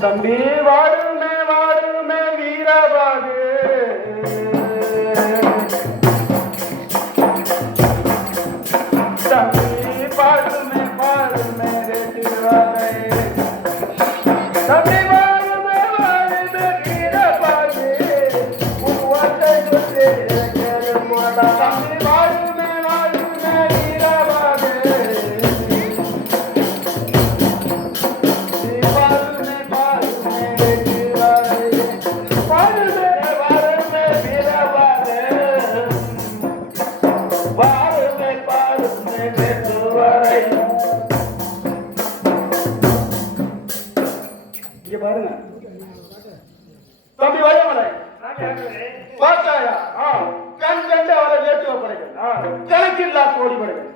தம்பி வாடுமே வாடுமே வீரவாடு தம்பி பாடுமே பாடுமே ரெட்டிவாடை தம்பி வாடுமே வாடுமே வீரவாடு உவத்தை சுற்றி கேளுமடா தம்பி வாடுமே வாடுமே வீரவாடு பாருங்க தம்பி வயமலை பார்த்தாயா கண் கண்டு அவரை வேட்டுவ படைகள் கணக்கில்லா கோடி படைகள்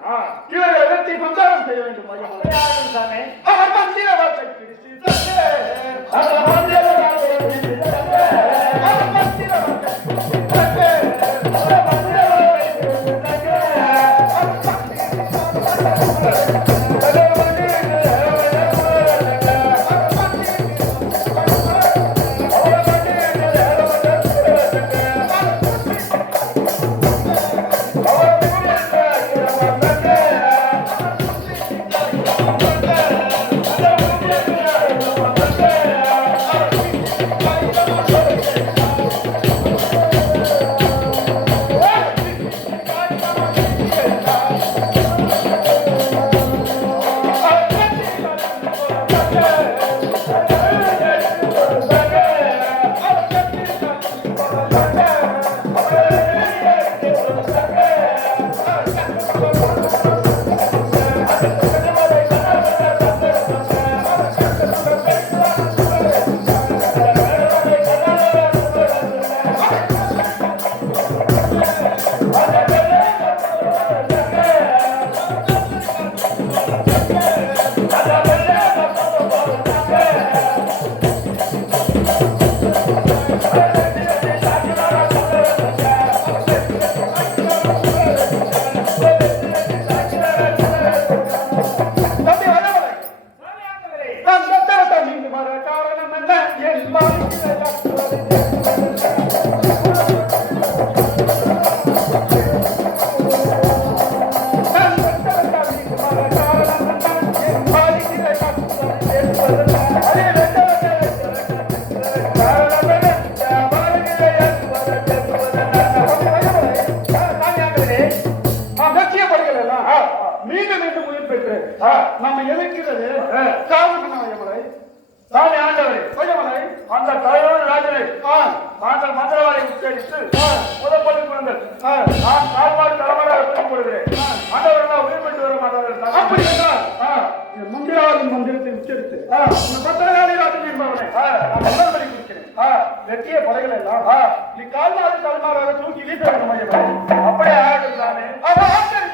இவரை வெற்றி பிரச்சாரம் செய்ய வேண்டும் அவர் மந்திர வார்த்தை மீண்டும் மீண்டும் உயிர் பெற்று நம்ம எதிர்க்கிறது காவல்துறை சாமி ஆண்டவரை கொஞ்சமலை அந்த தலைவரோடு ராஜனை நாங்கள் மந்திரவாளை உச்சரித்து முதற்பள்ளி குழந்தை நான் கால்வாடு தலைவராக சொல்லிக் கொள்கிறேன் ஆண்டவர்கள் உயிர் பெற்று வர மாட்டார்கள் அப்படி என்றால் மந்திரவாதின் மந்திரத்தை உச்சரித்து பத்திரகாளி ராஜன் என்பவனை நான் முதற்பள்ளி கொடுக்கிறேன் வெற்றிய படைகள் எல்லாம் நீ கால்வாடு தலைவராக தூக்கி வீச வேண்டும் அப்படியே ஆகிட்டானே அவர் ஆச்சரித்து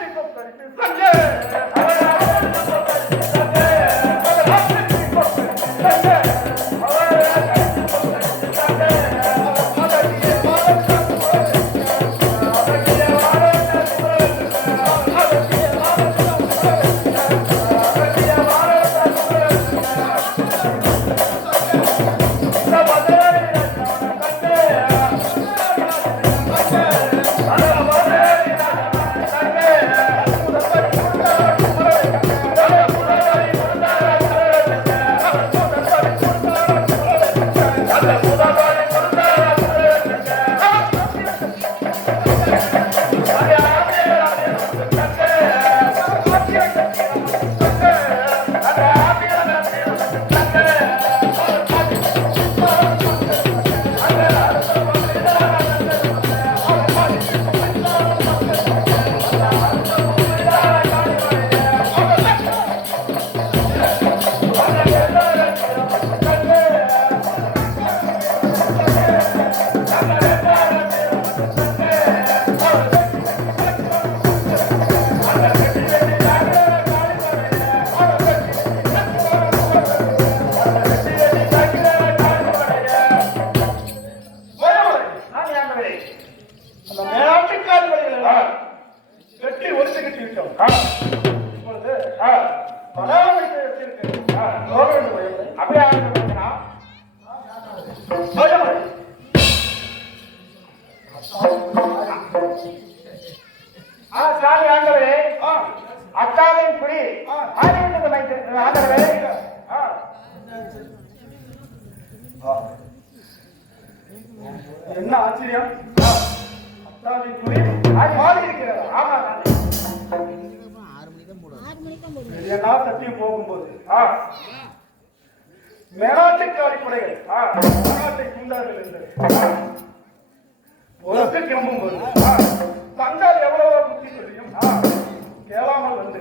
Hello. அத்தாவின் குடி ஆதரவே. என்ன ஆச்சரியம், அத்தாவின் குடி மாறி இருக்கிறார். ஆமா, என்ன சத்தியம் போகும்போது மேலாட்டுக்கு அடிப்படையில் மேலாட்டை குண்டார்கள் என்று உலக கிளம்பும் போது தங்கால் எவ்வளவோ புத்தி சொல்லியும் கேளாமல் வந்து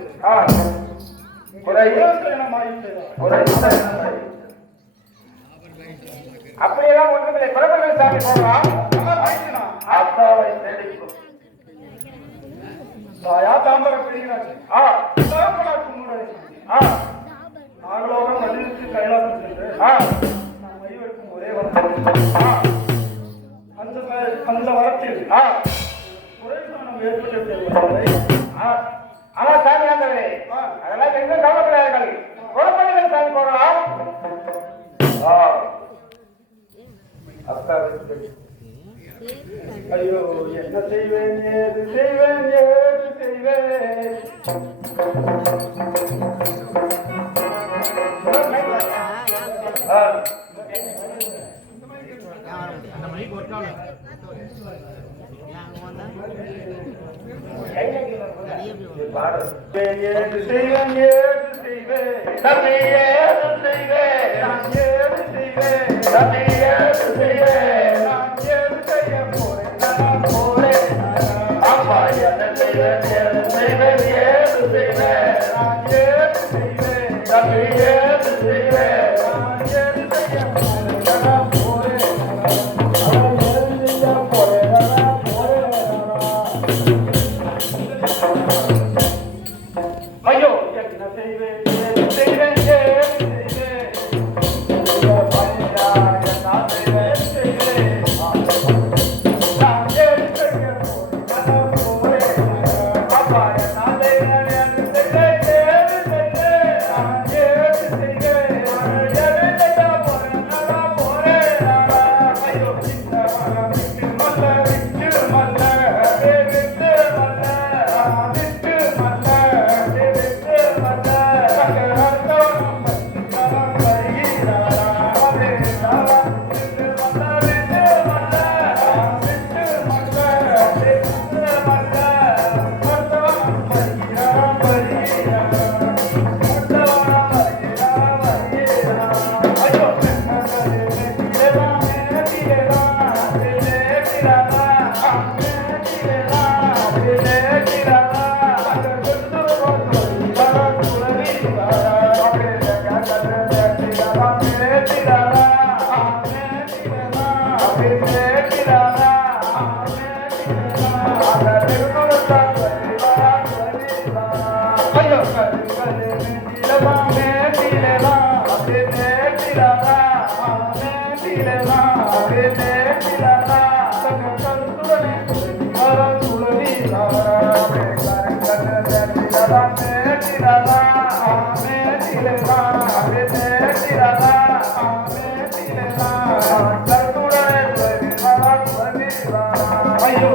அப்படியெல்லாம் ஒன்றுமில்லை. குலப்பர்கள் சாமி போகலாம். அத்தாவை தேடிக்கும் தாயா தாம்பரம் பெரியனாச்சு நாகலோகம் நதிக்கு கைலாசம் சென்று நான் மைவெடுக்கும் ஒரே வரம் அந்த வரத்தில் குறைசானம் ஏற்பட்டு ஆனா சாமி ஆண்டவரே, அதெல்லாம் எங்கும் கவலைப்படாதீர்கள். குலப்பர்கள் சாமி போகலாம். ஐயோ, என்ன செய்வேன், ஏது செய்வேன், ஏது செய்வேன். ஏது செய்வேன், ஏது செய்வேன், தம்பி ஏது செய்வேன், நான் ஏது செய்வேன், தம்பி ஏது செய்வேன், நான் ஏது செய்ய போறேன், நான் போறேன். அம்மா என்ன செய்வேன், ஏது செய்வேன், ஏது செய்வேன், நான் ஏது செய்வேன், தம்பி ஏது செய்வேன், நான் ஏது செய்ய போறேன், நான் போறேன். ஐயோ, என்ன செய்வேன், ஏது செய்வேன், ஏது செய்வேன், நான் செய்வேன், செய்வேன், நான் ஏது செய்ய போறேன், அப்பா நான் செய்வேன், ஏது செய்வேன், ஏது செய்வேன், நான் ஏது செய்வேன், ஏது செய்ய போறேன், நான் போறேன். ஐயோ, விட்டு மல்ல, விட்டு மல்ல, விட்டு மல்ல, விட்டு மல்ல, விட்டு மல்ல, சங்கரத்தோனம் பத்திரம் வருகிறாரா, விட்டு மல்ல, விட்டு மல்ல, விட்டு மல்ல, விட்டு மல்ல, மத்தவனம் வருகிறாரா, வருகிறாரா, மத்தவனம் வருகிறாரா, வருகிறாரா. ஐயோ,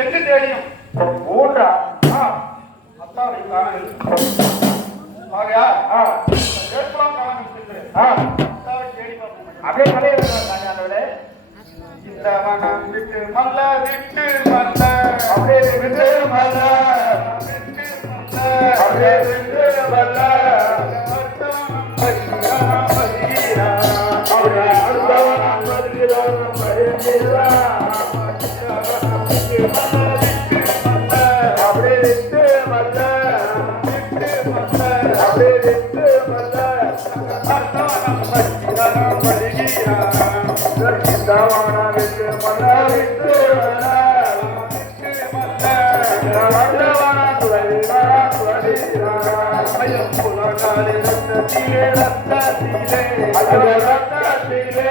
எங்கு தேடியும் ஊன்றா அத்தாவை காணவில்லை. ஆகையா கேட்கலாம் காணவில்லை. அத்தாவை தேடி பார்ப்போம். அப்படியே கலையை இந்த மனம் விட்டு மல்ல, விட்டு மல்ல, அப்படியே விட்டு மல்ல, விட்டு மல்ல, அப்படியே விட்டு மல்ல, வருகிறான் அப்படியே அடுத்தவன் வருகிறான் வருகிறான் அப்படியே விட்டு மல்ல, விட்டு மல்ல, அப்படியே விட்டு மல்ல, அடுத்தவன் வருகிறான் வருகிறான் விட்டு மல்ல, விட்டு மல்ல, விட்டு மல்ல, வந்தவன் வருகிறான் வருகிறான் புலனாடி ரத்தத்திலே ரத்தத்திலே ரத்தத்திலே